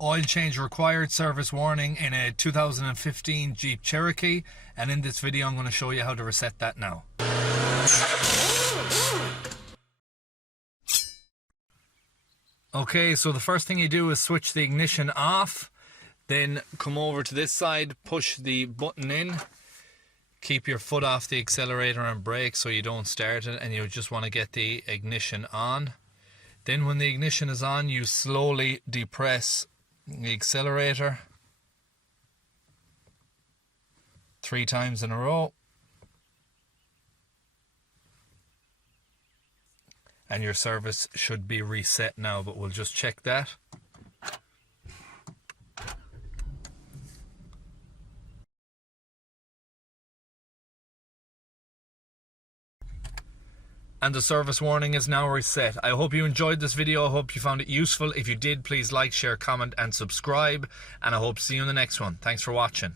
Oil change required, service warning in a 2015 Jeep Cherokee, and in this video I'm going to show you how to reset that now. Okay, so the first thing you do is switch the ignition off, then come over to this side, push the button in, keep your foot off the accelerator and brake so you don't start it, and you just want to get the ignition on. Then when the ignition is on, you slowly depress the accelerator 3 times in a row, and your service should be reset now, but we'll just check that. And the service warning is now reset. I hope you enjoyed this video. I hope you found it useful. If you did, please like, share, comment and subscribe, and I hope to see you in the next one. Thanks for watching.